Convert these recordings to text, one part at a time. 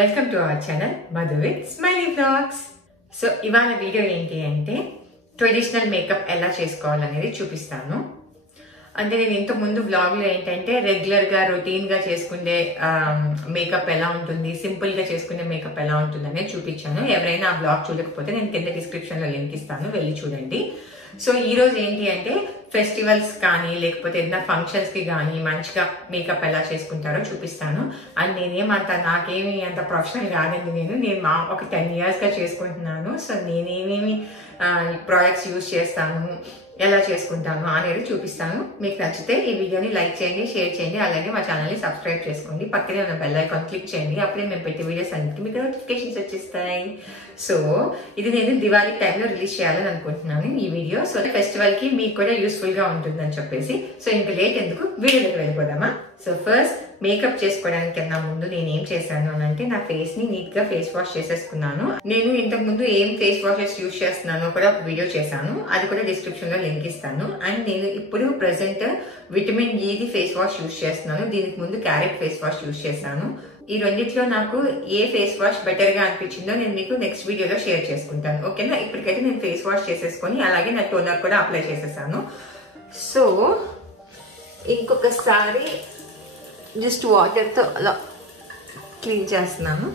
Welcome to our channel Madhu with smiley vlogs. So ఇవాళ video ఏంటి అంటే ట్రెడిషనల్ మేకప్ ఎలా చేసుకోవాలనేది చూపిస్తాను. అంటే నేను ఇంతకు ముందు వ్లాగ్లో ఏంటంటే రెగ్యులర్గా రొటీన్గా చేసుకునే మేకప్ ఎలా ఉంటుంది, సింపుల్గా చేసుకునే మేకప్ ఎలా ఉంటుంది అనేది చూపించాను. ఎవరైనా ఆ వ్లాగ్ చూడకపోతే నేను కింద డిస్క్రిప్షన్లో లింక్ ఇస్తాను, వెళ్ళి చూడండి. సో ఈ రోజు ఏంటి అంటే ఫెస్టివల్స్ కానీ లేకపోతే ఏదైనా ఫంక్షన్స్ కి కానీ మంచిగా మేకప్ ఎలా చేసుకుంటారో చూపిస్తాను. అండ్ నాకేమి అంత ప్రొఫెషనల్ కాదండి. నేను ఒక 10 years గా చేసుకుంటున్నాను. సో నేనేమేమి ప్రోడక్ట్స్ యూజ్ చేస్తాను, ఎలా చేసుకుంటాను అనేది చూపిస్తాను. మీకు నచ్చితే ఈ వీడియోని లైక్ చేయండి, షేర్ చేయండి, అలాగే మా ఛానల్ని సబ్స్క్రైబ్ చేసుకోండి. పక్కనే ఉన్న బెల్ ఐకాన్ క్లిక్ చేయండి, అప్పుడే మేము పెట్టే వీడియోస్ అన్నిటికీ మీకు నోటిఫికేషన్స్ వచ్చేస్తాయి. సో ఇది నేను దివాళీ టైంలో రిలీజ్ చేయాలని అనుకుంటున్నాను ఈ వీడియో. సో ఫెస్టివల్ కి మీకు కూడా యూస్ఫుల్ గా ఉంటుందని చెప్పేసి సో ఇంకా లేట్ ఎందుకు వీడియోలోకి వెళ్ళిపోదామా. సో ఫస్ట్ మేకప్ చేసుకోవడానికి ముందు నేను ఏం చేశాను అని అంటే నా ఫేస్ ని నీట్ గా ఫేస్ వాష్ చేసేసుకున్నాను. నేను ఇంతకు ముందు ఏం ఫేస్ వాషెస్ యూజ్ చేస్తున్నానో కూడా వీడియో చేశాను, అది కూడా డిస్క్రిప్షన్ లో లింక్ ఇస్తాను. అండ్ నేను ఇప్పుడు present vitamin E the face wash use చేస్తున్నాను. దీనికి ముందు క్యారెట్ ఫేస్ వాష్ యూజ్ చేశాను. ఈ రెండిట్లో నాకు ఏ ఫేస్ వాష్ బెటర్ గా అనిపించిందో నేను మీకు నెక్స్ట్ వీడియోలో షేర్ చేసుకుంటాను. ఓకేనా? ఇప్పటికైతే నేను ఫేస్ వాష్ చేసేసుకొని అలాగే నా టోనర్ కూడా అప్లై చేసేసాను. సో ఇంకొకసారి జస్ట్ వాటర్తో అలా క్లీన్ చేస్తున్నాను.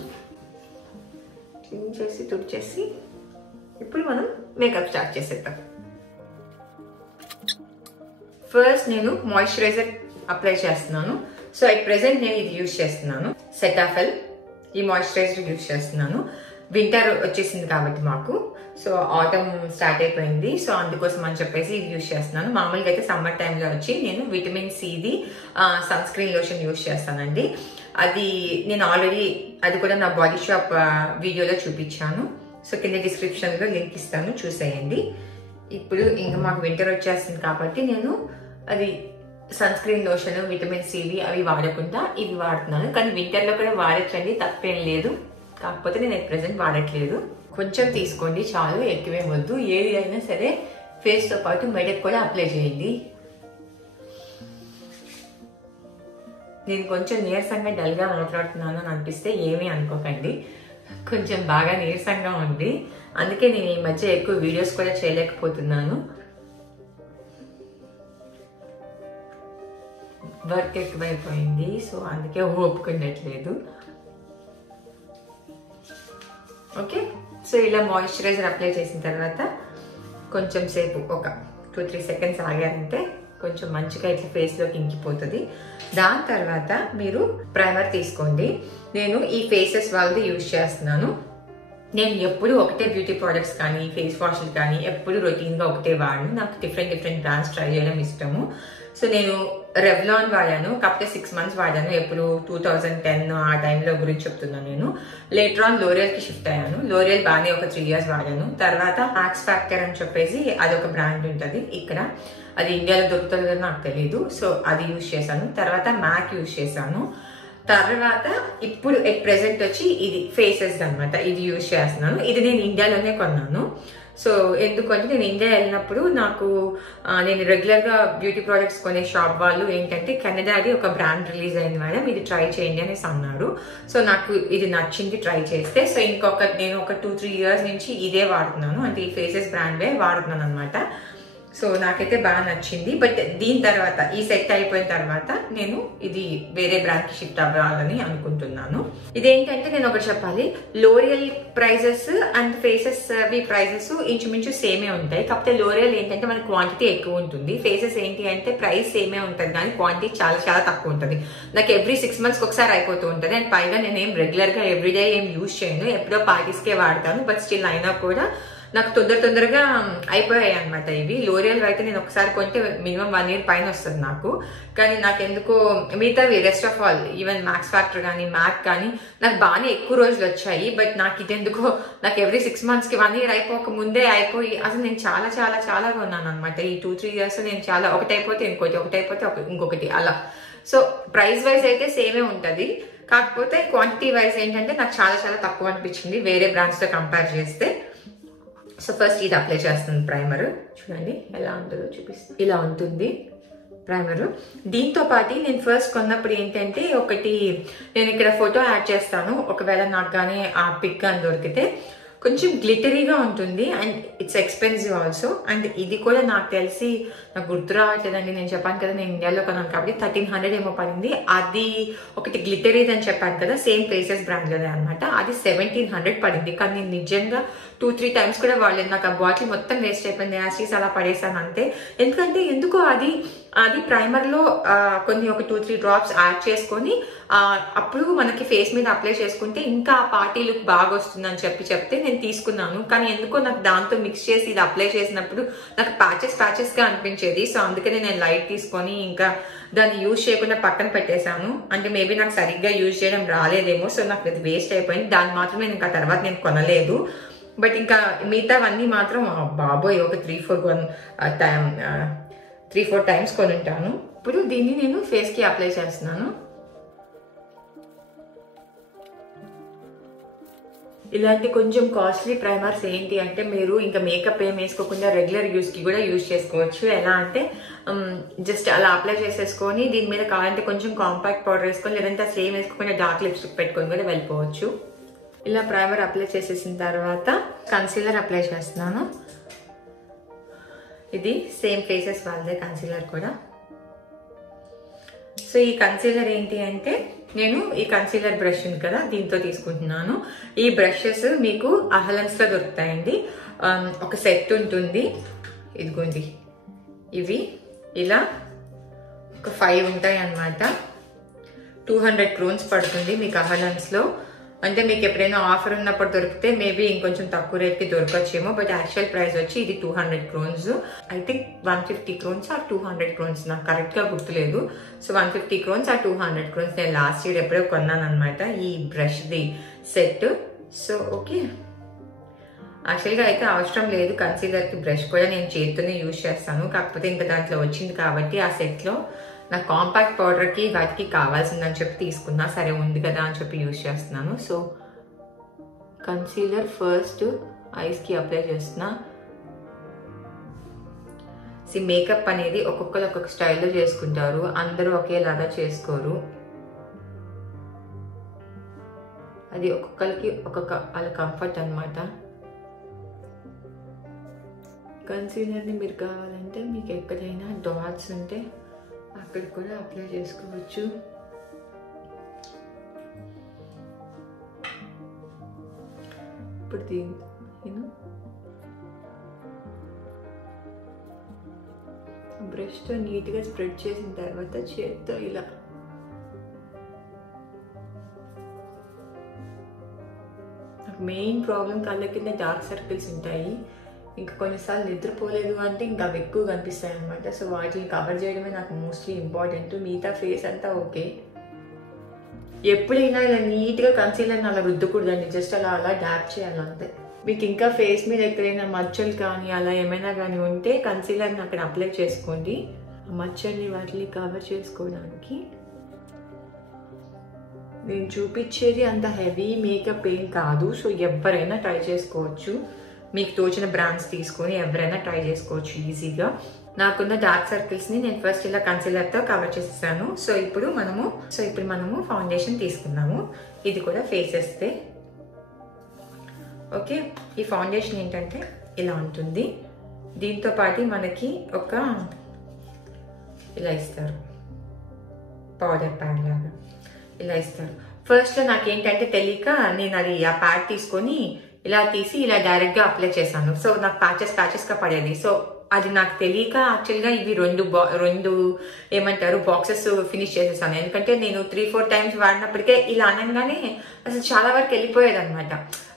క్లీన్ చేసి తుడిచేసి ఇప్పుడు మనం మేకప్ స్టార్ట్ చేసేద్దాం. ఫస్ట్ నేను మాయిశ్చరైజర్ అప్లై చేస్తున్నాను. సో అట్ ప్రెసెంట్ నేను ఇది యూజ్ చేస్తున్నాను, సెటాఫిల్. ఈ మాయిశ్చరైజర్ యూజ్ చేస్తున్నాను. వింటర్ వచ్చేసింది కాబట్టి మాకు, సో ఆటమ్ స్టార్ట్ అయిపోయింది. సో అందుకోసం అని చెప్పేసి ఇది యూజ్ చేస్తున్నాను. మామూలుగా అయితే సమ్మర్ టైంలో వచ్చి నేను విటమిన్ సిది సన్ స్క్రీన్ లోషన్ యూజ్ చేస్తానండి. అది నేను ఆల్రెడీ అది కూడా నా బాడీ షాప్ వీడియోలో చూపించాను. సో కింద డిస్క్రిప్షన్లో లింక్ ఇస్తాను, చూసేయండి. ఇప్పుడు ఇంకా మాకు వింటర్ వచ్చేస్తుంది కాబట్టి నేను అది సన్ స్క్రీన్ లోషన్, విటమిన్ సివి అవి వాడకుండా ఇవి వాడుతున్నాను. కానీ వింటర్లో కూడా వాడచ్చండి, తప్పేం లేదు. కాకపోతే నేను ఎట్ ప్రెసెంట్ వాడట్లేదు. కొంచెం తీసుకోండి చాలు, ఎక్కువే వద్దు. ఏది అయినా సరే ఫేస్తో పాటు మెడకు కూడా అప్లై చేయండి. నేను కొంచెం నీరసంగా డల్గా మాట్లాడుతున్నాను అని అనిపిస్తే ఏమీ అనుకోకండి. కొంచెం బాగా నీరసంగా ఉంది, అందుకే నేను ఈ మధ్య ఎక్కువ వీడియోస్ కూడా చేయలేకపోతున్నాను. వర్క్ ఎక్కువైపోయింది, సో అందుకే ఓపుకున్నట్లేదు. ఓకే, సో ఇలా మాయిశ్చరైజర్ అప్లై చేసిన తర్వాత కొంచెం సేపు ఒక 2-3 seconds ఆగారంటే కొంచెం మంచిగా ఇట్లా ఫేస్లోకి ఇంకిపోతుంది. దాని తర్వాత మీరు ప్రైమర్ తీసుకోండి. నేను ఈ ఫేసెస్ వాళ్ళది యూజ్ చేస్తున్నాను. నేను ఎప్పుడు ఒకటే బ్యూటీ ప్రోడక్ట్స్ కానీ ఫేస్ వాష్లు కానీ ఎప్పుడు రొటీన్గా ఒకటే వాడను. నాకు డిఫరెంట్ బ్రాండ్స్ ట్రై చేయడం ఇష్టము. సో నేను రెవ్లాన్ వాడాను, కాకపోతే 6 months వాడాను. ఎప్పుడు 2010 ఆ టైంలో గురించి చెప్తున్నాను నేను. లేటర్ ఆన్ లోరియల్కి షిఫ్ట్ అయ్యాను. లోరియల్ బాగానే ఒక 3 years వాడాను. తర్వాత మ్యాక్స్ ఫ్యాక్టర్ అని చెప్పేసి అదొక బ్రాండ్ ఉంటుంది ఇక్కడ, అది ఇండియాలో దొరుకుతుందో నాకు తెలీదు. సో అది యూజ్ చేశాను. తర్వాత మ్యాక్ యూజ్ చేశాను. తర్వాత ఇప్పుడు ఎట్ ప్రెసెంట్ వచ్చి ఇది ఫేసెస్ అనమాట, ఇది యూజ్ చేస్తున్నాను. ఇది నేను ఇండియాలోనే కొన్నాను. సో ఎందుకంటే నేను ఇండియా వెళ్ళినప్పుడు నేను రెగ్యులర్గా బ్యూటీ ప్రోడక్ట్స్ కొనే షాప్ వాళ్ళు ఏంటంటే కెనడాది ఒక బ్రాండ్ రిలీజ్ అయింది మేడం, ఇది ట్రై చేయండి అనేసి అన్నారు. సో నాకు ఇది నచ్చింది, ట్రై చేస్తే. సో నేను ఒక 2-3 years నుంచి ఇదే వాడుతున్నాను, అంటే ఈ ఫేసెస్ బ్రాండే వాడుతున్నాను అనమాట. సో నాకైతే బాగా నచ్చింది. బట్ దీని తర్వాత ఈ సెట్ అయిపోయిన తర్వాత నేను ఇది వేరే బ్రాండ్ కి షిఫ్ట్ అవ్వాలని అనుకుంటున్నాను. ఇదేంటంటే నేను ఒకటి చెప్పాలి, L'Oréal prices and Faces prices ఇంచుమించు సేమే ఉంటాయి. కాకపోతే లోరియల్ ఏంటంటే మనకి క్వాంటిటీ ఎక్కువ ఉంటుంది, ఫేసెస్ ఏంటి అంటే ప్రైస్ సేమే ఉంటుంది కానీ క్వాంటిటీ చాలా తక్కువ ఉంటుంది. నాకు ఎవ్రీ 6 months ఒకసారి అయిపోతూ ఉంటుంది. అండ్ పైగా నేను ఏం రెగ్యులర్ గా ఎవ్రీడే ఏం యూజ్ చేయను, ఎప్పుడో పార్టీస్కే వాడతాను. బట్ స్టిల్ అయినా కూడా నాకు తొందరగా అయిపోయాయి అనమాట ఇవి. లోరియల్ అయితే నేను ఒకసారి కొంటే మినిమం 1 year పైన వస్తుంది నాకు. కానీ నాకు ఎందుకో మిగతావి rest of all even max factor కానీ మ్యాక్ కానీ నాకు బాగానే ఎక్కువ రోజులు వచ్చాయి. బట్ నాకు ఇదెందుకో నాకు ఎవ్రీ 6 monthsకి 1 year అయిపోక ముందే అయిపోయి అసలు నేను చాలా కొన్నాను అనమాట. ఈ 2-3 years నేను చాలా ఒకటి అయిపోతే ఇంకోటి, ఒకటి అయిపోతే ఇంకొకటి అలా. సో ప్రైస్ వైజ్ అయితే సేమే ఉంటుంది, కాకపోతే క్వాంటిటీ వైజ్ ఏంటంటే నాకు చాలా తక్కువ అనిపించింది వేరే బ్రాండ్స్తో కంపేర్ చేస్తే. సో ఫస్ట్ ఇది అప్లై చేస్తుంది ప్రైమర్. చూడండి ఎలా ఉంటుందో చూపిస్తాను. ఇలా ఉంటుంది. ప్రైమరు. దీంతో పాటు నేను ఫస్ట్ కొన్నప్పుడు ఏంటంటే ఒకటి నేను ఇక్కడ ఫోటో యాడ్ చేస్తాను, ఒకవేళ నాకు కానీ ఆ పిక్ అని దొరికితే. కొంచెం గ్లిటరీగా ఉంటుంది and it's expensive also. And ఇది కూడా నాకు తెలిసి నాకు గుర్తు రావట్లేదండి, నేను చెప్పాను కదా నేను ఇండియాలో కొన్నాను కాబట్టి 1300 ఏమో పడింది. అది ఒకటి గ్లిటరీది అని చెప్పాను కదా, సేమ్ ఫేసెస్ బ్రాండ్లోనే అనమాట. అది 1700 పడింది. కానీ నేను నిజంగా 2-3 టైమ్స్ కూడా వాడలేదు. నాకు ఆ బాటిల్ మొత్తం వేస్ట్ అయిపోయింది, యాస్టీస్ అలా పడేసాను అంతే. ఎందుకో అది ప్రైమర్లో కొన్ని ఒక 2-3 డ్రాప్స్ యాడ్ చేసుకొని అప్పుడు మనకి ఫేస్ మీద అప్లై చేసుకుంటే ఇంకా ఆ పార్టీ లుక్ బాగా వస్తుందని చెప్తే నేను తీసుకున్నాను. కానీ ఎందుకో నాకు దాంతో మిక్స్ చేసి ఇది అప్లై చేసినప్పుడు నాకు ప్యాచెస్గా అనిపించేది. సో అందుకని నేను లైట్ తీసుకొని ఇంకా దాన్ని యూజ్ చేయకుండా పక్కన పెట్టేశాను. అంటే మేబీ నాకు సరిగ్గా యూజ్ చేయడం రాలేదేమో, సో నాకు అది వేస్ట్ అయిపోయింది. దాన్ని మాత్రమే ఇంకా తర్వాత నేను కొనలేదు. బట్ ఇంకా మిగతావన్నీ మాత్రం బాబోయ్ ఒక 3-4 టైమ్స్ కొనుంటాను. ఇప్పుడు దీన్ని నేను ఫేస్కి అప్లై చేస్తున్నాను. ఇలాంటి కొంచెం కాస్ట్లీ ప్రైమర్స్ ఏంటి అంటే మీరు ఇంకా మేకప్ ఏం వేసుకోకుండా రెగ్యులర్ యూస్కి కూడా యూజ్ చేసుకోవచ్చు. ఎలా అంటే జస్ట్ అలా అప్లై చేసేసుకొని దీని మీద కావాలంటే కొంచెం కాంపాక్ట్ పౌడర్ వేసుకొని, లేదంటే అసలు ఏం వేసుకోకుండా డార్క్ లిప్స్టిక్ పెట్టుకొని కూడా వెళ్ళిపోవచ్చు. ఇలా ప్రైమర్ అప్లై చేసేసిన తర్వాత కన్సీలర్ అప్లై చేస్తున్నాను. ఇది సేమ్ ఫేసెస్ వాళ్ళదే కన్సీలర్ కూడా. సో ఈ కన్సీలర్ ఏంటి అంటే నేను ఈ కన్సీలర్ బ్రష్ ఉంది కదా దీంతో తీసుకుంటున్నాను. ఈ బ్రషెస్ మీకు అహలన్స్ లో దొరుకుతాయండి. ఒక సెట్ ఉంటుంది, ఇదిగోండి ఇవి ఇలా ఒక 5 ఉంటాయి అన్నమాట. 200 క్రోన్స్ పడుతుంది మీకు అహలన్స్ లో. అంటే మీకు ఎప్పుడైనా ఆఫర్ ఉన్నప్పుడు దొరికితే మేబీ ఇంకొంచెం తక్కువ రేట్కి దొరకచ్చేమో. బట్ యాక్చువల్ ప్రైస్ వచ్చి ఇది 200 krones. I think 150 krones or 200 krones, నాకు కరెక్ట్గా గుర్తులేదు. So 150 krones or 200 krones. నేను లాస్ట్ ఇయర్ ఎప్పుడో కొన్నాను అనమాట ఈ బ్రష్ది సెట్. సో ఓకే, యాక్చువల్గా అయితే అవసరం లేదు కన్సీలర్కి బ్రష్ కూడా, నేను చేతితోనే యూజ్ చేస్తాను. కాకపోతే ఇంకా దాంట్లో వచ్చింది కాబట్టి ఆ సెట్లో నాకు కాంపాక్ట్ పౌడర్కి వాటికి కావాల్సిందని చెప్పి తీసుకున్నా. సరే ఉంది కదా అని చెప్పి యూజ్ చేస్తున్నాను. సో కన్సీలర్ ఫస్ట్ ఐస్కి అప్లై చేస్తున్నా. మేకప్ అనేది ఒక్కొక్కరు ఒక్కొక్క స్టైల్లో చేసుకుంటారు, అందరూ ఒకేలాగా చేసుకోరు. అది ఒక్కొక్కరికి ఒక్కొక్క వాళ్ళ కంఫర్ట్ అనమాట. కన్సీలర్ని మీరు కావాలంటే మీకు ఎక్కడైనా డాట్స్ ఉంటే అక్కడ కూడా అప్లై చేసుకోవచ్చు. ఇప్పుడు నేను బ్రష్తో నీట్గా స్ప్రెడ్ చేసిన తర్వాత చేత్తో ఇలా నాకు మెయిన్ ప్రాబ్లం కళ్ళ కింద డార్క్ సర్కిల్స్ ఉంటాయి. ఇంకా కొన్నిసార్లు నిద్రపోలేదు అంటే ఇంకా అవి ఎక్కువ కనిపిస్తాయి అనమాట. సో వాటిని కవర్ చేయడమే నాకు మోస్ట్లీ ఇంపార్టెంట్. మిగతా ఫేస్ అంతా ఓకే. ఎప్పుడైనా ఇలా నీట్గా కన్సీలర్ని అలా రుద్దకూడదండి, జస్ట్ అలా డాప్ చేయాలి అంతే. మీకు ఇంకా ఫేస్ మీద ఎక్కడైనా మచ్చలు కానీ అలా ఏమైనా కానీ ఉంటే కన్సీలర్ని అక్కడ అప్లై చేసుకోండి. ఆ మచ్చల్ని వాటిని కవర్ చేసుకోవడానికి. నేను చూపించేది అంత హెవీ మేకప్ ఏం కాదు. సో ఎవరైనా ట్రై చేసుకోవచ్చు. మీకు తోచిన బ్రాండ్స్ తీసుకొని ఎవరైనా ట్రై చేసుకోవచ్చు ఈజీగా. నాకున్న డార్క్ సర్కిల్స్ని నేను ఫస్ట్ ఇలా కన్సీలర్తో కవర్ చేసేసాను. సో ఇప్పుడు మనము ఫౌండేషన్ తీసుకుందాము. ఇది కూడా ఫేసెస్దే. ఓకే, ఈ ఫౌండేషన్ ఏంటంటే ఇలా ఉంటుంది. దీంతో పాటు మనకి ఒక ఇలా ఇస్తారు, పౌడర్ ప్యాడ్ లాగా ఇలా ఇస్తారు. ఫస్ట్లో నాకేంటంటే తెలియక నేను అది ఆ ప్యాడ్ తీసుకొని ఇలా తీసి ఇలా డైరెక్ట్గా అప్లై చేశాను. సో నాకు ప్యాచెస్గా పడేది. సో అది నాకు తెలియక యాక్చువల్గా ఇవి రెండు ఏమంటారు బాక్సెస్ ఫినిష్ చేసేసాను. ఎందుకంటే నేను 3-4 టైమ్స్ వాడినప్పటికే ఇలా అనగానే అసలు చాలా వరకు వెళ్ళిపోయేది అనమాట.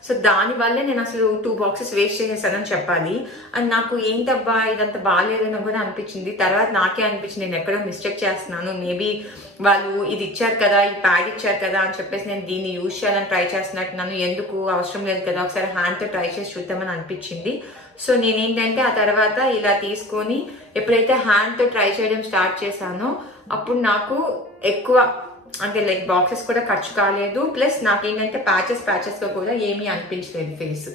సో దానివల్లే నేను అసలు 2 బాక్సెస్ వేస్ట్ చేసేసానని చెప్పాలి. అండ్ నాకు ఏంటబ్బా ఇదంతా బాగాలేదని కూడా అనిపించింది. తర్వాత నాకే అనిపించింది నేను ఎక్కడో మిస్టేక్ చేస్తున్నాను, మేబీ వాళ్ళు ఇది ఇచ్చారు కదా, ఈ ప్యాడ్ ఇచ్చారు కదా అని చెప్పేసి నేను దీన్ని యూజ్ చేయాలని ట్రై చేస్తున్నట్టున్నాను. ఎందుకు అవసరం లేదు కదా, ఒకసారి హ్యాండ్తో ట్రై చేసి చూద్దామని అనిపించింది. సో నేనేంటంటే ఆ తర్వాత ఇలా తీసుకొని ఎప్పుడైతే హ్యాండ్తో ట్రై చేయడం స్టార్ట్ చేశానో అప్పుడు నాకు ఎక్కువ అంటే లైక్ బాక్సెస్ కూడా ఖర్చు కాలేదు. ప్లస్ నాకేంటంటే ప్యాచెస్గా కూడా ఏమీ అనిపించలేదు ఫేస్.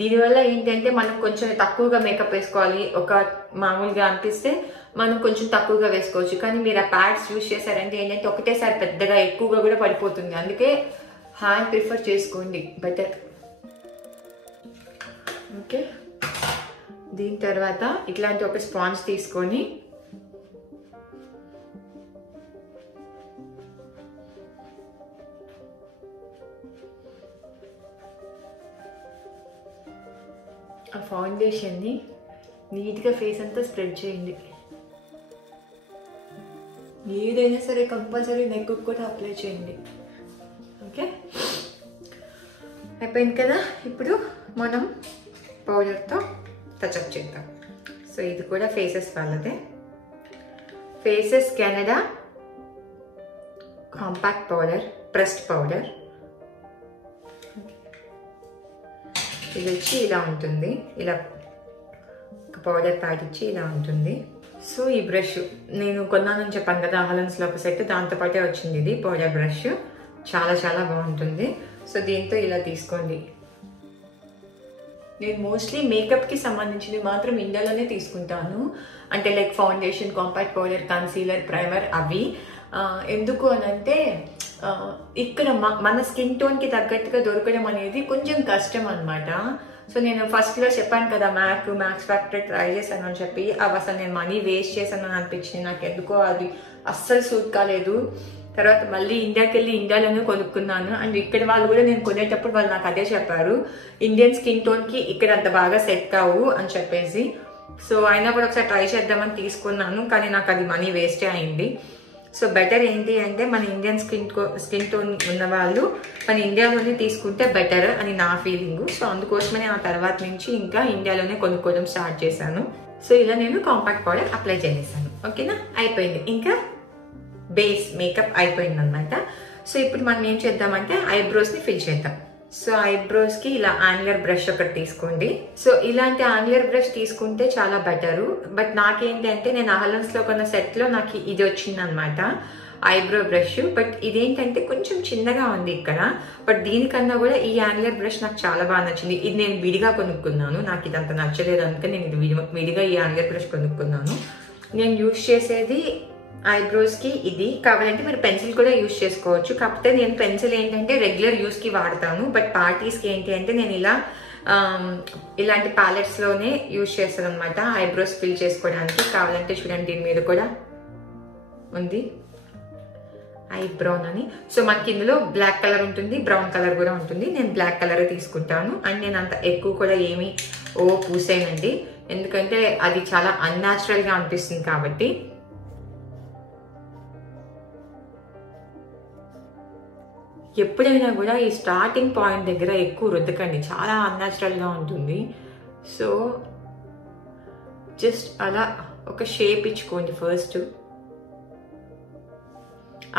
దీనివల్ల ఏంటంటే మనం కొంచెం తక్కువగా మేకప్ వేసుకోవాలి, ఒక మామూలుగా అనిపిస్తే మనం కొంచెం తక్కువగా వేసుకోవచ్చు. కానీ మీరు ఆ ప్యాడ్స్ యూజ్ చేశారంటే ఏంటంటే ఒకటేసారి పెద్దగా ఎక్కువగా కూడా పడిపోతుంది. అందుకే హ్యాండ్ ప్రిఫర్ చేసుకోండి బెటర్. ఓకే, దీని తర్వాత ఇట్లాంటి ఒక స్పాంజ్ తీసుకొని ఆ ఫౌండేషన్ని నీట్గా ఫేస్ అంతా స్ప్రెడ్ చేయండి. ఏదైనా సరే కంపల్సరీ నెక్ కూడా అప్లై చేయండి. ఓకే, అయిపోయింది కదా. ఇప్పుడు మనం పౌడర్తో టచ్అప్ చేద్దాం. సో ఇది కూడా ఫేసెస్ వాళ్ళదే, faces Canada compact powder, pressed powder. ఇది వచ్చి ఇలా ఉంటుంది, ఇలా పౌడర్ ప్యాడ్ ఇచ్చి ఇలా ఉంటుంది. సో ఈ బ్రష్ నేను కొన్నానని చెప్పాను కదా హాలన్స్లో ఒక సెట్, దాంతోపాటే వచ్చింది ఇది పౌడర్ బ్రష్. చాలా చాలా బాగుంటుంది. సో దీంతో ఇలా తీసుకోండి. నేను మోస్ట్లీ మేకప్కి సంబంధించినవి మాత్రం ఇండియాలోనే తీసుకుంటాను. అంటే like foundation, compact powder, concealer, primer అవి. ఎందుకు అని అంటే ఇక్కడ మన స్కిన్ టోన్కి తగ్గట్టుగా దొరకడం అనేది కొంచెం కష్టం అనమాట. సో నేను ఫస్ట్లో చెప్పాను కదా మ్యాక్స్ ఫ్యాక్టరీ ట్రై చేశాను అని చెప్పి, అవి అసలు నేను మనీ వేస్ట్ చేశాను అని అనిపించింది. నాకు ఎందుకో అది అస్సలు సూట్ కాలేదు. తర్వాత మళ్ళీ ఇండియాకి వెళ్ళి ఇండియాలోనే కొనుక్కున్నాను. అండ్ ఇక్కడ వాళ్ళు కూడా నేను కొనేటప్పుడు వాళ్ళు నాకు అదే చెప్పారు, ఇండియన్ స్కిన్ టోన్కి ఇక్కడ అంత బాగా సెట్ కావు అని చెప్పేసి. సో అయినా కూడా ఒకసారి ట్రై చేద్దామని తీసుకున్నాను, కానీ నాకు అది మనీ వేస్టే అయింది. సో బెటర్ ఏంటి అంటే మన ఇండియన్ స్కిన్ టోన్ ఉన్న వాళ్ళు మన ఇండియాలోనే తీసుకుంటే బెటర్ అని నా ఫీలింగ్. సో అందుకోసమే ఆ తర్వాత నుంచి ఇంకా ఇండియాలోనే కొనుక్కోవడం స్టార్ట్ చేశాను. సో ఇలా నేను కాంపాక్ట్ పౌడర్ అప్లై చేసేసాను. ఓకేనా, అయిపోయింది. ఇంకా బేస్ మేకప్ అయిపోయింది అనమాట. సో ఇప్పుడు మనం ఏం చేద్దామంటే ఐబ్రోస్ని ఫిల్ చేద్దాం. సో ఐబ్రోస్కి ఇలా యాంగులర్ బ్రష్ ఒకటి తీసుకోండి. సో ఇలాంటి యాంగులర్ బ్రష్ తీసుకుంటే చాలా బెటరు. బట్ నాకేంటంటే నేను హాలన్స్లో కొన్న సెట్లో నాకు ఇది వచ్చింది అనమాట ఐబ్రో బ్రష్. బట్ ఇదేంటంటే కొంచెం చిన్నగా ఉంది ఇక్కడ. బట్ దీనికన్నా కూడా ఈ యాంగులర్ బ్రష్ నాకు చాలా బాగా నచ్చింది. ఇది నేను విడిగా కొనుక్కున్నాను, నాకు ఇదంతా నచ్చలేదు అందుకని నేను ఇది విడిగా ఈ యాంగులర్ బ్రష్ కొనుక్కున్నాను. నేను యూజ్ చేసేది ఐబ్రోస్కి ఇది. కావాలంటే మీరు పెన్సిల్ కూడా యూజ్ చేసుకోవచ్చు. కాకపోతే నేను పెన్సిల్ ఏంటంటే రెగ్యులర్ యూస్కి వాడతాను. బట్ పార్టీస్కి ఏంటి అంటే నేను ఇలాంటి ప్యాలెట్స్లోనే యూజ్ చేస్తాను అనమాట ఐబ్రోస్ ఫిల్ చేసుకోవడానికి. కావాలంటే చూడండి దీని మీద కూడా ఉంది ఐబ్రౌన్ అని. సో మనకి ఇందులో బ్లాక్ కలర్ ఉంటుంది, బ్రౌన్ కలర్ కూడా ఉంటుంది. నేను బ్లాక్ కలర్ తీసుకుంటాను. అండ్ నేను అంత ఎక్కువ కూడా ఏమి పూసానండి, ఎందుకంటే అది చాలా అన్యాచురల్గా అనిపిస్తుంది కాబట్టి. ఎప్పుడైనా కూడా ఈ స్టార్టింగ్ పాయింట్ దగ్గర ఎక్కువ రుద్దకండి, చాలా అన్యాచురల్గా ఉంటుంది. సో జస్ట్ అలా ఒక షేప్ ఇచ్చుకోండి ఫస్ట్.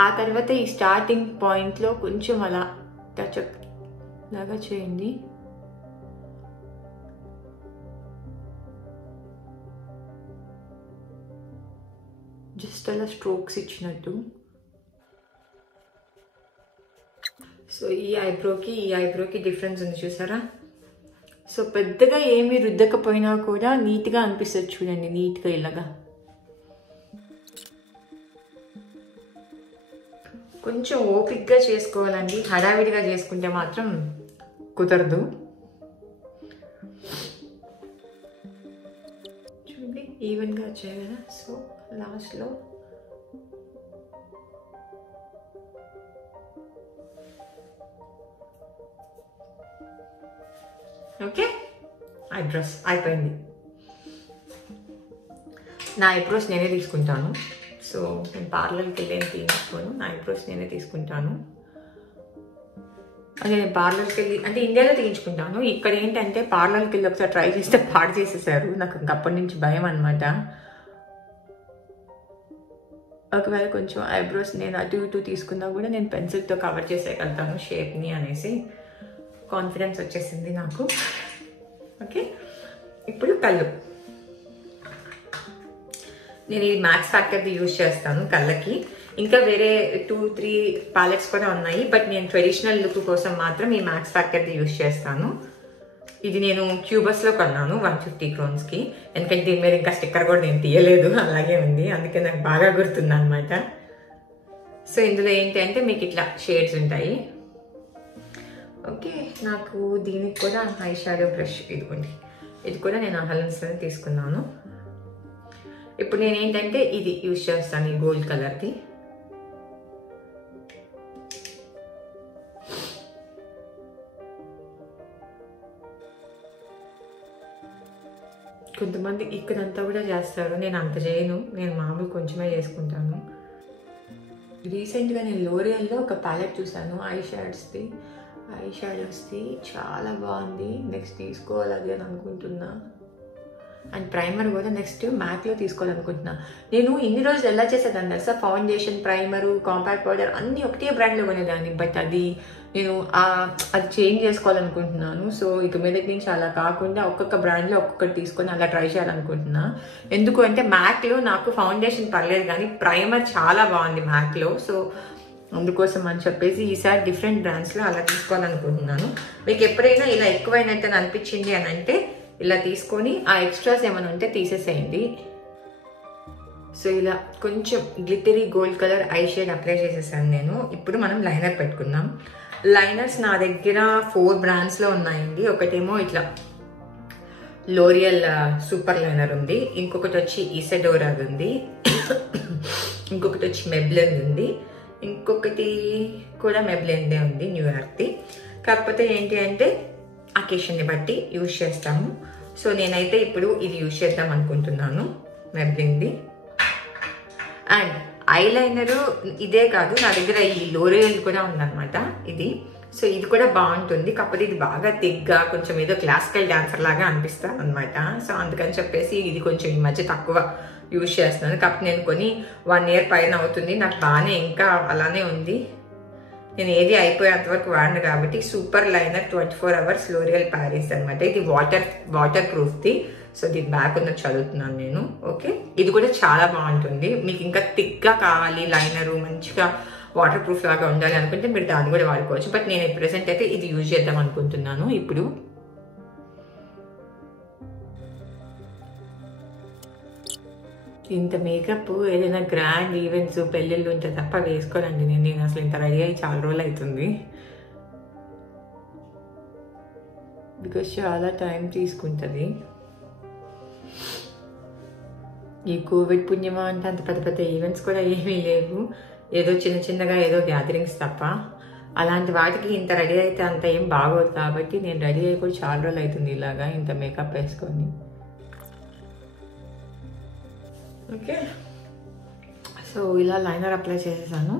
ఆ తర్వాత ఈ స్టార్టింగ్ పాయింట్లో కొంచెం అలా టచ్అప్ లాగా చేయండి. జస్ట్ అలా స్ట్రోక్స్ ఇచ్చినట్టు. సో ఈ ఐబ్రోకి డిఫరెన్స్ ఉంది చూసారా. సో పెద్దగా ఏమీ రుద్దకపోయినా కూడా నీట్గా అనిపిస్తుంది చూడండి, నీట్గా ఇలాగా. కొంచెం ఓపిక్గా చేసుకోవాలండి, హడావిడిగా చేసుకుంటే మాత్రం కుదరదు. చూడండి ఈవెన్గా వచ్చాయి కదా. సో లాస్ట్లో ఓకే, ఐబ్రోస్ అయిపోయింది. నా ఐబ్రోస్ నేనే తీసుకుంటాను. సో నేను పార్లర్కి వెళ్ళి తీసుకోను, నా ఐబ్రోస్ నేనే తీసుకుంటాను. అంటే నేను పార్లర్కి వెళ్ళి అంటే ఇండియాలో తీయించుకుంటాను. ఇక్కడ ఏంటంటే పార్లర్కి వెళ్ళి ఒకసారి ట్రై చేస్తే పాడు చేసేసారు. నాకు ఇంకప్పటి నుంచి భయం అనమాట. ఒకవేళ కొంచెం ఐబ్రోస్ నేను అటు ఇటు తీసుకున్నా కూడా నేను పెన్సిల్తో కవర్ చేసేయగలుగుతాను షేప్ని అనేసి కాన్ఫిడెన్స్ వచ్చేసింది నాకు. ఓకే, ఇప్పుడు కళ్ళు. నేను ఈ మ్యాక్స్ ఫ్యాక్టర్ది యూజ్ చేస్తాను కళ్ళకి. ఇంకా వేరే 2-3 ప్యాలెట్స్ కూడా ఉన్నాయి. బట్ నేను ట్రెడిషనల్ లుక్ కోసం మాత్రం ఈ మ్యాక్స్ ఫ్యాక్టర్ది యూజ్ చేస్తాను. ఇది నేను క్యూబస్లో కొన్నాను 150 crowns-కి. ఎందుకంటే దీని మీద ఇంకా స్టిక్కర్ కూడా నేను తీయలేదు, అలాగే ఉంది. అందుకే నాకు బాగా గుర్తుంది అనమాట. సో ఇందులో ఏంటి అంటే మీకు ఇట్లా షేడ్స్ ఉంటాయి. ఓకే, నాకు దీనికి కూడా ఐ షాడో బ్రష్ ఇదిగోండి. ఇది కూడా నేను హలన్స్లో తీసుకున్నాను. ఇప్పుడు నేను ఏంటంటే ఇది యూజ్ చేస్తాను, ఈ గోల్డ్ కలర్ది. కొంతమంది ఇక్కడంతా కూడా చేస్తారు, నేను అంత చేయను. నేను మామూలు కొంచెమే చేసుకుంటాను. రీసెంట్గా నేను లోరియల్లో ఒక ప్యాలెట్ చూసాను ఐ షాడోస్ది, చాలా బాగుంది. నెక్స్ట్ తీసుకోవాలి అది అని అనుకుంటున్నా. అండ్ ప్రైమర్ కూడా నెక్స్ట్ మ్యాక్లో తీసుకోవాలనుకుంటున్నా. నేను ఇన్ని రోజులు ఎలా చేసేదాన్ని తెలుసా, ఫౌండేషన్, ప్రైమరు, కాంపాక్ట్ పౌడర్ అన్నీ ఒకటే బ్రాండ్లో కొనేదాన్ని. బట్ అది నేను అది చేంజ్ చేసుకోవాలనుకుంటున్నాను. సో ఇక మీదటి నుంచి అలా కాకుండా ఒక్కొక్క బ్రాండ్లో ఒక్కొక్కటి తీసుకొని అలా ట్రై చేయాలనుకుంటున్నా. ఎందుకు అంటే మ్యాక్లో నాకు ఫౌండేషన్ పర్లేదు, కానీ ప్రైమర్ చాలా బాగుంది మ్యాక్లో. సో అందుకోసం అని చెప్పేసి ఈసారి డిఫరెంట్ బ్రాండ్స్లో అలా తీసుకోవాలనుకుంటున్నాను. మీకు ఎప్పుడైనా ఇలా ఎక్కువైనట్టు అనిపించింది అని అంటే ఇలా తీసుకొని ఆ ఎక్స్ట్రాస్ ఏమైనా ఉంటే తీసేసేయండి. సో ఇలా కొంచెం glittery gold colour eye shade apply చేసేసాను నేను. ఇప్పుడు మనం లైనర్ పెట్టుకుందాం. లైనర్స్ నా దగ్గర 4 బ్రాండ్స్లో ఉన్నాయండి. ఒకటేమో ఇట్లా లోరియల్ సూపర్ లైనర్ ఉంది, ఇంకొకటి వచ్చి ఇసెడోరా ఉంది, ఇంకొకటి వచ్చి మెబ్లిన్ ఉంది, ఇంకొకటి కూడా మెబ్లిన్దే ఉంది, న్యూయార్క్ది. కాకపోతే ఏంటి అంటే అకేషన్ని బట్టి యూజ్ చేస్తాము. సో నేనైతే ఇప్పుడు ఇది యూజ్ చేద్దాం అనుకుంటున్నాను, మెబ్లిన్ది. అండ్ ఐలైనరు ఇదే కాదు, నా దగ్గర ఈ లోరియల్ కూడా ఉందన్నమాట ఇది. సో ఇది కూడా బాగుంటుంది, కాకపోతే ఇది బాగా థిక్గా కొంచెం ఏదో క్లాసికల్ డాన్సర్ లాగా అనిపిస్తాను అనమాట. సో అందుకని చెప్పేసి ఇది కొంచెం ఈ మధ్య తక్కువ యూజ్ చేస్తున్నాను. కాకపోతే నేను కొని 1 year పైన అవుతుంది, నాకు బాగానే ఇంకా అలానే ఉంది. నేను ఏది అయిపోయేంత వరకు వాడిన కాబట్టి super liner 24 hours L'Oreal Paris అనమాట. ఇది వాటర్ ప్రూఫ్ది. సో దీని బ్యాక్ ఉన్న చదువుతున్నాను నేను. ఓకే, ఇది కూడా చాలా బాగుంటుంది. మీకు ఇంకా థిక్గా కావాలి లైనరు, మంచిగా వాటర్ ప్రూఫ్ లాగా ఉండాలి అనుకుంటే మీరు దాన్ని కూడా వాడుకోవచ్చు. బట్ నేను ప్రెసెంట్ అయితే ఇది యూజ్ చేద్దాం అనుకుంటున్నాను. ఇప్పుడు ఇంత మేకప్ ఏదైనా గ్రాండ్ ఈవెంట్స్, పెళ్ళిళ్ళు ఉంటే తప్ప వేసుకోనండి నేను అసలు ఇంత రెడీ అయ్యి చాలా రోజులు అవుతుంది. బికాస్ చాలా టైం తీసుకుంటుంది. ఈ కోవిడ్ పుణ్యమా అంటే అంత పెద్ద పెద్ద ఈవెంట్స్ కూడా ఏమీ లేవు, ఏదో చిన్నగా ఏదో గ్యాదరింగ్స్ తప్ప. అలాంటి వాటికి ఇంత రెడీ అయితే అంత ఏం బాగోదు. కాబట్టి నేను రెడీ అయ్యి కూడా చాలా రోజులు అవుతుంది ఇలాగా ఇంత మేకప్ వేసుకొని. ఓకే, సో ఇలా లైనర్ అప్లై చేసేసాను,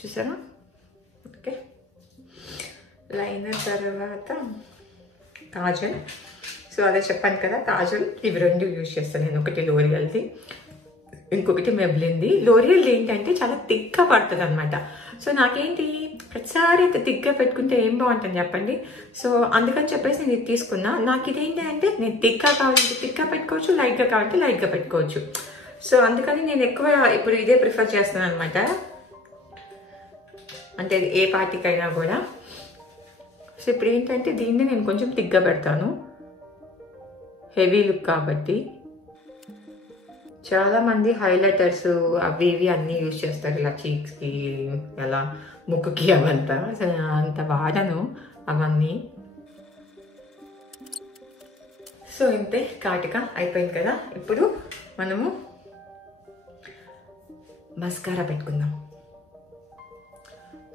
చూసారా? ఓకే, లైనర్ తర్వాత కాజల్. సో అదే చెప్పాను కదా, కాజల్ ఇవి 2 యూజ్ చేస్తాను నేను. ఒకటి లోరియల్ది, ఇంకొకటి మెబ్లిన్ది. లోరియల్ది ఏంటంటే చాలా థిక్గా పడుతుంది అనమాట. సో నాకేంటి ప్రతిసారి అయితే థిక్గా పెట్టుకుంటే ఏం బాగుంటుంది చెప్పండి. సో అందుకని చెప్పేసి నేను ఇది తీసుకున్నా. నాకు ఇదేంటి అంటే నేను థిక్గా కావాలంటే థిక్గా పెట్టుకోవచ్చు, లైట్గా కావాలంటే లైట్గా పెట్టుకోవచ్చు. సో అందుకని నేను ఎక్కువ ఇప్పుడు ఇదే ప్రిఫర్ చేస్తాను అనమాట, అంటే ఏ పార్టీకైనా కూడా. సో ఇప్పుడు ఏంటంటే దీన్ని నేను కొంచెం థిక్గా పెడతాను, హెవీ లుక్ కాబట్టి. చాలామంది హైలైటర్స్ అవి ఇవి అన్నీ యూజ్ చేస్తారు ఇలా చీక్స్కి, అలా ముక్కుకి, అవంతా. అంత వాడను అవన్నీ. సో ఇంతే, కాటుక అయిపోయింది కదా. ఇప్పుడు మనము మస్కారా పెట్టుకుందాం.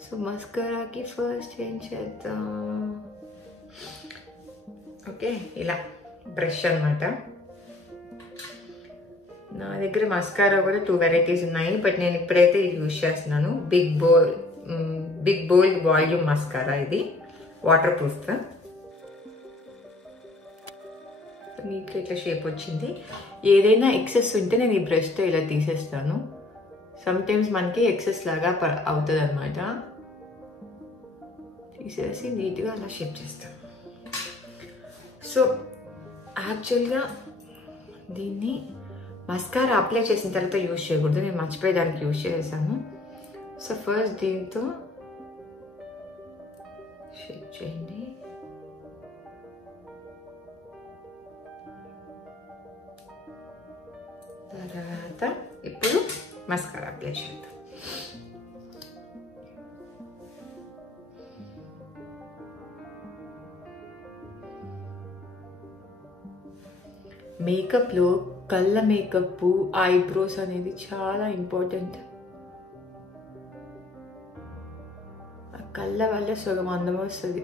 సో మస్కారాకి ఫస్ట్ ఏం చేద్దాం, ఓకే, ఇలా బ్రష్ అనమాట. నా దగ్గర మస్కారా కూడా 2 varieties ఉన్నాయి, బట్ నేను ఇప్పుడైతే ఇది యూజ్ చేస్తున్నాను. Big bold volume mascara. ఇది వాటర్ ప్రూఫ్. నీట్గా ఇట్లా షేప్ వచ్చింది. ఏదైనా ఎక్సెస్ ఉంటే నేను ఈ బ్రష్తో ఇలా తీసేస్తాను. సమ్టైమ్స్ మనకి ఎక్సెస్ లాగా అవుతుంది అనమాట. తీసేసి నీట్గా అలా షేప్ చేస్తాను. సో యాక్చువల్గా దీన్ని మస్కారా అప్లై చేసిన తర్వాత యూజ్ చేయకూడదు, నేను మర్చిపోయి దానికి యూజ్ చేసాను. సో ఫస్ట్ దీంతో షేప్ చేయండి. తర్వాత ఇప్పుడు మస్కారా అప్లై చేద్దాం. మేకప్లో కళ్ళ మేకప్, ఐబ్రోస్ అనేది చాలా ఇంపార్టెంట్. ఆ కళ్ళ వల్ల సగం అందం వస్తుంది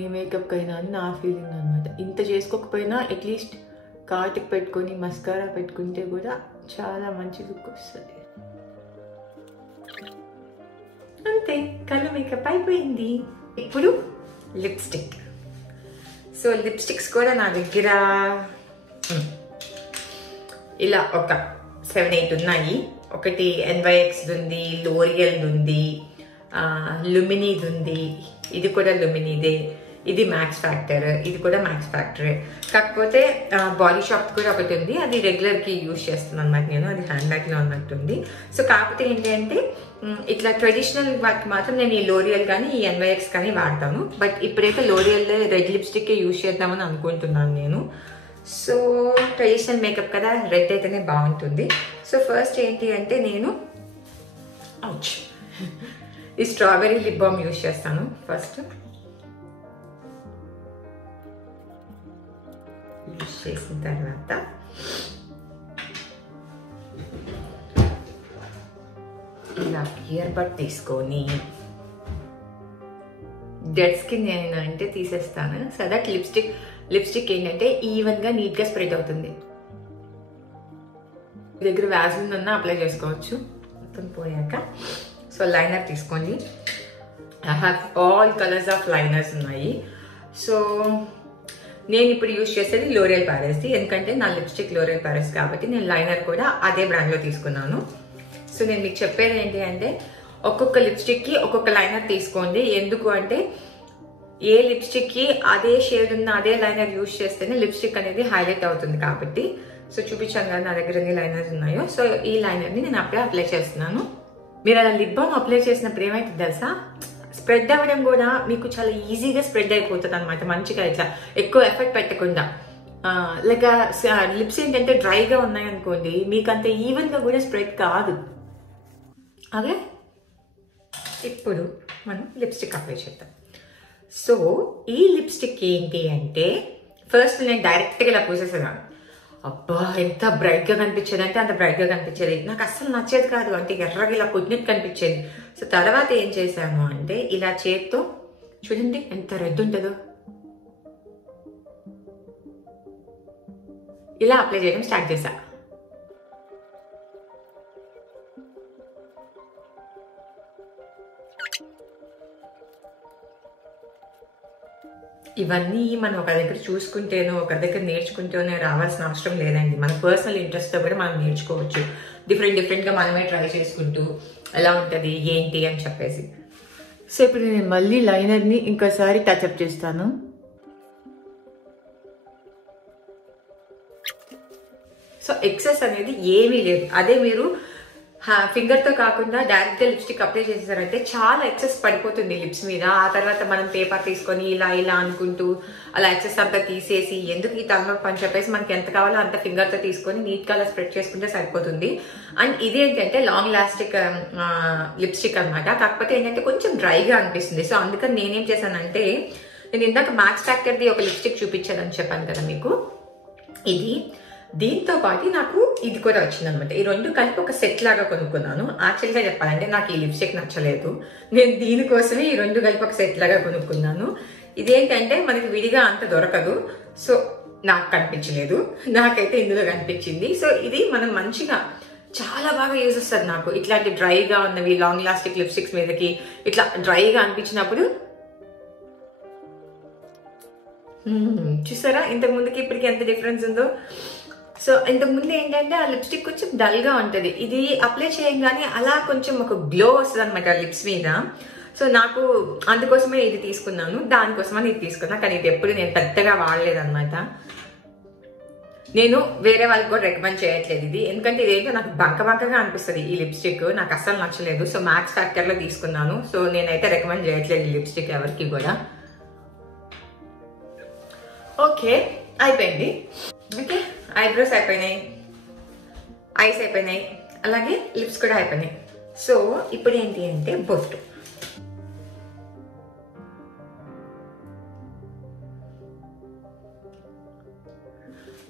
ఏ మేకప్ అయినా అని నా ఫీలింగ్ అనమాట. ఇంత చేసుకోకపోయినా అట్లీస్ట్ కాటికి పెట్టుకొని మస్కారా పెట్టుకుంటే కూడా చాలా మంచి లుక్ వస్తుంది. అంతే, కళ్ళ మేకప్ అయిపోయింది. ఇప్పుడు లిప్స్టిక్. సో లిప్స్టిక్స్ కూడా నా దగ్గర ఇలా ఒక 7-8 ఉన్నాయి. ఒకటి NYX ఉంది, లోరియల్ ఉంది, లుమినీది ఉంది. ఇది కూడా లుమినీదే. ఇది మ్యాక్స్ ఫ్యాక్టర్, ఇది కూడా మ్యాక్స్ ఫ్యాక్టరే. కాకపోతే బాడీ షాప్ కూడా ఒకటి ఉంది, అది రెగ్యులర్కి యూజ్ చేస్తున్నాను అనమాట నేను. అది హ్యాండ్ బ్యాగ్లో ఉన్నట్టుంది. సో కాకపోతే ఏంటి అంటే ఇట్లా ట్రెడిషనల్ వాటికి మాత్రం నేను ఈ లోరియల్ కానీ ఈ NYX కానీ వాడతాను. బట్ ఇప్పుడైతే లోరియల్ రెడ్ లిప్స్టిక్కే యూజ్ చేద్దామని అనుకుంటున్నాను నేను. సో ట్రెడిషనల్ మేకప్ కదా, రెడ్ అయితేనే బాగుంటుంది. సో ఫస్ట్ ఏంటి అంటే నేను ఈ స్ట్రాబెర్రీ లిప్ బామ్ యూజ్ చేస్తాను. ఫస్ట్ యూజ్ చేసిన తర్వాత ఇలా ఇయర్ బడ్ తీసుకొని డెడ్ స్కిన్ నేను అంటే తీసేస్తాను. సో దట్ లిప్స్టిక్ ఏంటంటే ఈవెన్గా నీట్గా స్ప్రెడ్ అవుతుంది. మీ దగ్గర వ్యాజ్లిన్ ఉన్నా అప్లై చేసుకోవచ్చు. మొత్తం పోయాక సో లైనర్ తీసుకోండి. I have all colours of liners ఉన్నాయి. సో నేను ఇప్పుడు యూజ్ చేసేది లోరియల్ ప్యారిస్ది, ఎందుకంటే నా లిప్స్టిక్ లోరియల్ ప్యారిస్ కాబట్టి నేను లైనర్ కూడా అదే బ్రాండ్లో తీసుకున్నాను. సో నేను మీకు చెప్పేది ఏంటి అంటే ఒక్కొక్క లిప్స్టిక్కి ఒక్కొక్క లైనర్ తీసుకోండి. ఎందుకు అంటే ఏ లిప్స్టిక్కి అదే షేడ్ ఉన్న అదే లైనర్ యూజ్ చేస్తేనే లిప్స్టిక్ అనేది హైలైట్ అవుతుంది కాబట్టి. సో చూపించాను కదా నా దగ్గర ఎన్ని లైనర్స్ ఉన్నాయో. సో ఈ లైనర్ని నేను అప్పుడే అప్లై చేస్తున్నాను. మీరు అలా లిప్ బామ్ అప్లై చేసినప్పుడు ఏమైతుంది తెలుసా, స్ప్రెడ్ అవ్వడం కూడా మీకు చాలా ఈజీగా స్ప్రెడ్ అయిపోతుంది అనమాట. మంచిగా ఇట్లా ఎక్కువ ఎఫెక్ట్ పెట్టకుండా. లైక్ లిప్స్ ఏంటంటే డ్రైగా ఉన్నాయనుకోండి, మీకు అంత ఈవెన్గా కూడా స్ప్రెడ్ కాదు. అదే ఇప్పుడు మనం లిప్స్టిక్ అప్లై చేద్దాం. సో ఈ లిప్స్టిక్ ఏంటి అంటే ఫస్ట్ నేను డైరెక్ట్గా ఇలా పూసేసేదాన్ని. అబ్బా ఎంత బ్రైట్గా కనిపించేది అంటే అంత బ్రైట్గా కనిపించేది. నాకు అస్సలు నచ్చేది కాదు, అంటే ఎర్రగా ఇలా కొట్టినట్టు కనిపించేది. సో తర్వాత ఏం చేశాను అంటే ఇలా చేత్తో చూడండి ఎంత రెడ్ ఉంటుందో ఇలా అప్లై చేయడం స్టార్ట్ చేశా. ఇవన్నీ మనం ఒక దగ్గర చూసుకుంటేనో ఒక దగ్గర నేర్చుకుంటేనే రావాల్సిన అవసరం లేదండి. మన పర్సనల్ ఇంట్రెస్ట్తో కూడా మనం నేర్చుకోవచ్చు. డిఫరెంట్గా మనమే ట్రై చేసుకుంటూ ఎలా ఉంటుంది ఏంటి అని చెప్పేసి. సో ఇప్పుడు నేను మళ్ళీ లైనర్ని ఇంకోసారి టచ్అప్ చేస్తాను. సో ఎక్సెస్ అనేది ఏమీ లేదు. అదే మీరు ఫింగర్తో కాకుండా డైరెక్ట్గా లిప్స్టిక్ అప్లై చేసేసారంటే చాలా ఎక్సెస్ పడిపోతుంది లిప్స్ మీద. ఆ తర్వాత మనం పేపర్ తీసుకొని ఇలా అనుకుంటూ అలా ఎక్సెస్ అంతా తీసేసి ఎందుకు ఈ తలనొప్పి అని చెప్పేసి మనకి ఎంత కావాలో అంత ఫింగర్తో తీసుకొని నీట్గా అలా స్ప్రెడ్ చేసుకుంటే సరిపోతుంది. అండ్ ఇది ఏంటంటే లాంగ్ లాస్టిక్ లిప్స్టిక్ అనమాట. కాకపోతే ఏంటంటే కొంచెం డ్రైగా అనిపిస్తుంది. సో అందుకని నేనేం చేశానంటే నేను ఇందాక మ్యాక్స్ ఫ్యాక్టర్ది ఒక లిప్స్టిక్ చూపించానని చెప్పాను కదా మీకు, ఇది దీంతో పాటు నాకు ఇది కూడా వచ్చింది అనమాట. ఈ రెండు కలిపి ఒక సెట్ లాగా కొనుక్కున్నాను. యాక్చువల్గా చెప్పాలంటే నాకు ఈ లిప్స్టిక్ నచ్చలేదు, నేను దీనికోసమే ఈ రెండు కలిపి ఒక సెట్ లాగా కొనుక్కున్నాను. ఇదేంటంటే మనకి విడిగా అంత దొరకదు. సో నాకు కనిపించలేదు, నాకైతే ఇందులో కనిపించింది. సో ఇది మనం మంచిగా చాలా బాగా యూజ్ వస్తుంది నాకు. ఇట్లాంటి డ్రైగా ఉన్నవి లాంగ్ లాస్టిక్ లిప్స్టిక్స్ మీదకి ఇట్లా డ్రైగా అనిపించినప్పుడు చూసారా ఇంతకు ముందుకి ఇప్పటికి ఎంత డిఫరెన్స్ ఉందో. సో ఇంతకుముందు ఏంటంటే ఆ లిప్స్టిక్ కొంచెం డల్గా ఉంటుంది, ఇది అప్లై చేయగానే అలా కొంచెం ఒక గ్లో వస్తుంది అనమాట లిప్స్ మీద. సో నాకు అందుకోసమే ఇది తీసుకున్నాను, దానికోసమని ఇది తీసుకున్నా. కానీ ఇది ఎప్పుడు నేను పెద్దగా వాడలేదన్నమాట. నేను వేరే వాళ్ళకి కూడా రికమెండ్ చేయట్లేదు ఇది, ఎందుకంటే ఇదేంటో నాకు బంకగా అనిపిస్తుంది ఈ లిప్స్టిక్, నాకు అస్సలు నచ్చలేదు. సో మ్యాక్స్ ఫ్యాక్టర్లో తీసుకున్నాను. సో నేనైతే రికమెండ్ చేయట్లేదు ఈ లిప్స్టిక్ ఎవరికి కూడా. ఓకే అయిపోయింది. ఓకే ఐబ్రోస్ అయిపోయినాయి, ఐస్ అయిపోయినాయి, అలాగే లిప్స్ కూడా అయిపోయినాయి. సో ఇప్పుడు ఏంటి అంటే బొట్టు.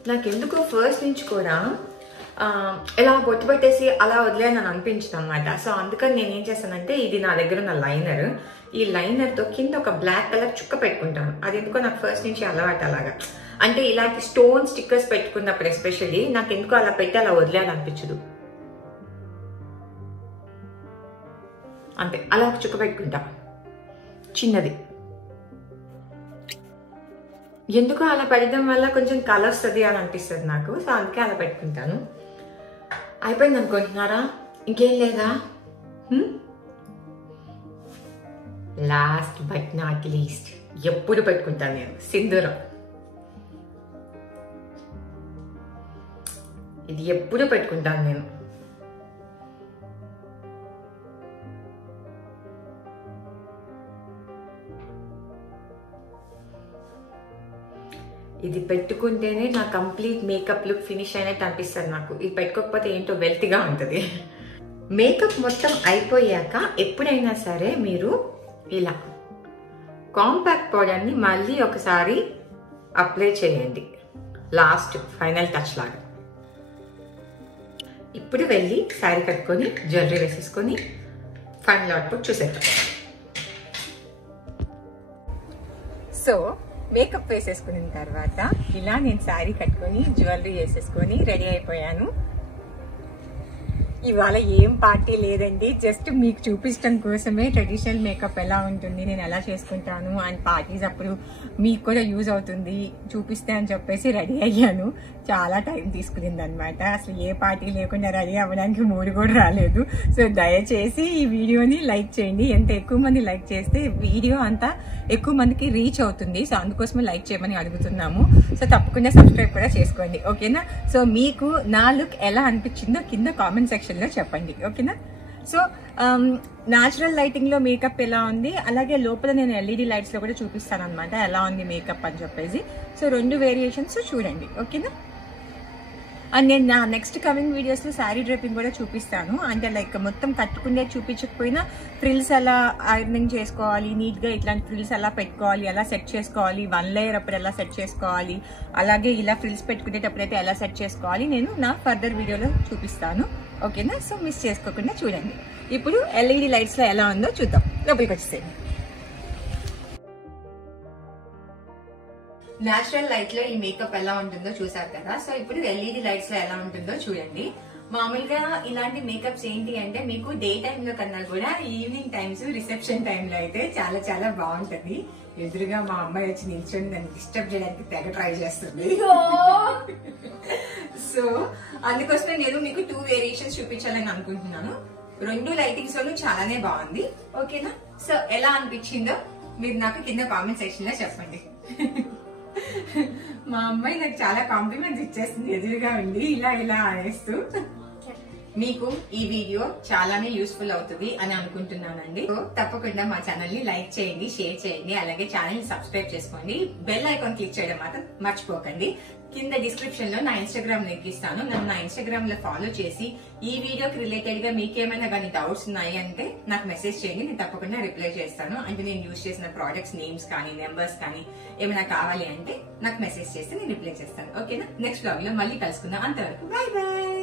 నాకెందుకో ఫస్ట్ నుంచి కూడా ఇలా బొట్టు పెట్టేసి అలా వదిలేని అని అనిపించింది అనమాట. సో అందుకని నేను ఏం చేస్తానంటే, ఇది నా దగ్గర ఉన్న లైనర్, ఈ లైనర్తో కింద ఒక బ్లాక్ కలర్ చుక్క పెట్టుకుంటాను. అది ఎందుకో నాకు ఫస్ట్ నుంచి అలవాటు అలాగా. అంటే ఇలాంటి స్టోన్ స్టిక్కర్స్ పెట్టుకున్నప్పుడు ఎస్పెషల్లీ నాకు ఎందుకో అలా పెట్టి అలా వదిలేని అనిపించదు. అంతే, అలా ఒక చుక్క పెట్టుకుంటా చిన్నది. ఎందుకో అలా పెట్టడం వల్ల కొంచెం కలర్ వస్తుంది అని అనిపిస్తుంది నాకు. సో అందుకే అలా పెట్టుకుంటాను. అయిపోయింది అనుకుంటున్నారా? ఇంకేం లేదా? లాస్ట్ బట్ నాట్ లీస్ట్, ఎప్పుడు పెట్టుకుంటాను నేను సింధూరం. ఇది ఎప్పుడు పెట్టుకుంటాను నేను. ఇది పెట్టుకుంటేనే నా కంప్లీట్ మేకప్ లుక్ ఫినిష్ అయినట్టు అనిపిస్తుంది నాకు. ఇది పెట్టుకోకపోతే ఏంటో వెల్తిగా ఉంటుంది. మేకప్ మొత్తం అయిపోయాక ఎప్పుడైనా సరే మీరు ఇలా కాంపాక్ట్ పౌడర్ని మళ్ళీ ఒకసారి అప్లై చేయండి, లాస్ట్ ఫైనల్ టచ్ లాగా. ఇప్పుడు వెళ్ళి శారీ కట్టుకొని జ్యువెలరీ వేసేసుకొని ఫైనల్ అవుట్పుట్ చూసేద్దాం. సో మేకప్ వేసేసుకున్న తర్వాత ఇలా నేను శారీ కట్టుకొని జ్యువెలరీ వేసేసుకొని రెడీ అయిపోయాను. ఇవాళ ఏం పార్టీ లేదండి, జస్ట్ మీకు చూపించడం కోసమే ట్రెడిషనల్ మేకప్ ఎలా ఉంటుంది, నేను ఎలా చేసుకుంటాను అండ్ పార్టీస్ అప్పుడు మీకు కూడా యూజ్ అవుతుంది చూపిస్తే అని చెప్పేసి రెడీ అయ్యాను. చాలా టైం తీసుకునింది అనమాట. అసలు ఏ పార్టీ లేకుండా రెడీ అవ్వడానికి మూడు కూడా రాలేదు. సో దయచేసి ఈ వీడియోని లైక్ చేయండి. ఎంత ఎక్కువ మంది లైక్ చేస్తే వీడియో అంతా ఎక్కువ మందికి రీచ్ అవుతుంది. సో అందుకోసమే లైక్ చేయమని అడుగుతున్నాము. సో తప్పకుండా సబ్స్క్రైబ్ కూడా చేసుకోండి, ఓకేనా? సో మీకు నా లుక్ ఎలా అనిపించిందో కింద కామెంట్ సెక్షన్ లో చెప్పండి, ఓకేనా? సో న్యాచురల్ లైటింగ్ లో మేకప్ ఎలా ఉంది, అలాగే లోపల నేను ఎల్ఈడి లైట్స్ లో కూడా చూపిస్తాను అనమాట ఎలా ఉంది మేకప్ అని చెప్పేసి. సో 2 వేరియేషన్స్ చూడండి, ఓకేనా? అండ్ నేను నా నెక్స్ట్ కమింగ్ వీడియోస్లో శారీ డ్రైపింగ్ కూడా చూపిస్తాను. అంటే లైక్ మొత్తం కట్టుకునే చూపించకపోయినా ఫ్రిల్స్ ఎలా ఐరనింగ్ చేసుకోవాలి, నీట్గా ఇట్లాంటి ఫ్రిల్స్ ఎలా పెట్టుకోవాలి, ఎలా సెట్ చేసుకోవాలి, 1 లేయర్ అప్పుడు ఎలా సెట్ చేసుకోవాలి, అలాగే ఇలా ఫ్రిల్స్ పెట్టుకునేటప్పుడైతే ఎలా సెట్ చేసుకోవాలి నేను నా ఫర్దర్ వీడియోలో చూపిస్తాను, ఓకేనా? సో మిస్ చేసుకోకుండా చూడండి. ఇప్పుడు ఎల్ఈడి లైట్స్లో ఎలా ఉందో చూద్దాం. లోపలికి వచ్చేసేయండి. న్యాచురల్ లైట్ లో ఈ మేకప్ ఎలా ఉంటుందో చూసారు కదా. సో ఇప్పుడు ఎల్ఈడి లైట్స్ లో ఎలా ఉంటుందో చూడండి. మామూలుగా ఇలాంటి మేకప్స్ ఏంటి అంటే మీకు డే టైమ్ లో కన్నా కూడా ఈవినింగ్ టైమ్స్, రిసెప్షన్ టైమ్ లో అయితే చాలా చాలా బాగుంటుంది. ఎదురుగా మా అమ్మాయి వచ్చి నిల్చొని నన్ను డిస్టర్బ్ చేయడానికి తెగ ట్రై చేస్తుంది. సో అందుకోసమే నేను మీకు 2 వేరియేషన్స్ చూపించాలని అనుకుంటున్నాను. 2 లైటింగ్స్ లోనూ చాలానే బాగుంది, ఓకేనా? సో ఎలా అనిపించిందో మీరు నాకు కింద కామెంట్ సెక్షన్ లో చెప్పండి. మా అమ్మాయి నాకు చాలా కాంప్లిమెంట్స్ ఇచ్చేస్తుంది ఎదురుగా ఉండి ఇలా ఇలా అనేస్తూ. మీకు ఈ వీడియో చాలానే యూస్ఫుల్ అవుతుంది అని అనుకుంటున్నానండి. సో తప్పకుండా మా ఛానల్ ని లైక్ చేయండి, షేర్ చేయండి, అలాగే ఛానల్ ని సబ్స్క్రైబ్ చేసుకోండి. బెల్ ఐకాన్ క్లిక్ చేయడం మాత్రం మర్చిపోకండి. కింద డిస్క్రిప్షన్ లో నా ఇన్స్టాగ్రామ్ లింక్ ఇస్తాను. నన్ను నా ఇన్స్టాగ్రామ్ లో ఫాలో చేసి ఈ వీడియోకి రిలేటెడ్ గా మీకేమైనా కానీ డౌట్స్ ఉన్నాయి అంటే నాకు మెసేజ్ చేయండి, నేను తప్పకుండా రిప్లై చేస్తాను. అంటే నేను యూజ్ చేసిన ప్రోడక్ట్స్ నేమ్స్ కానీ నెంబర్స్ కానీ ఏమైనా కావాలి అంటే నాకు మెసేజ్ చేస్తే నేను రిప్లై చేస్తాను, ఓకేనా? నెక్స్ట్ బ్లాగ్ లో మళ్ళీ కలుసుకుందాం. అంతవరకు బై బై.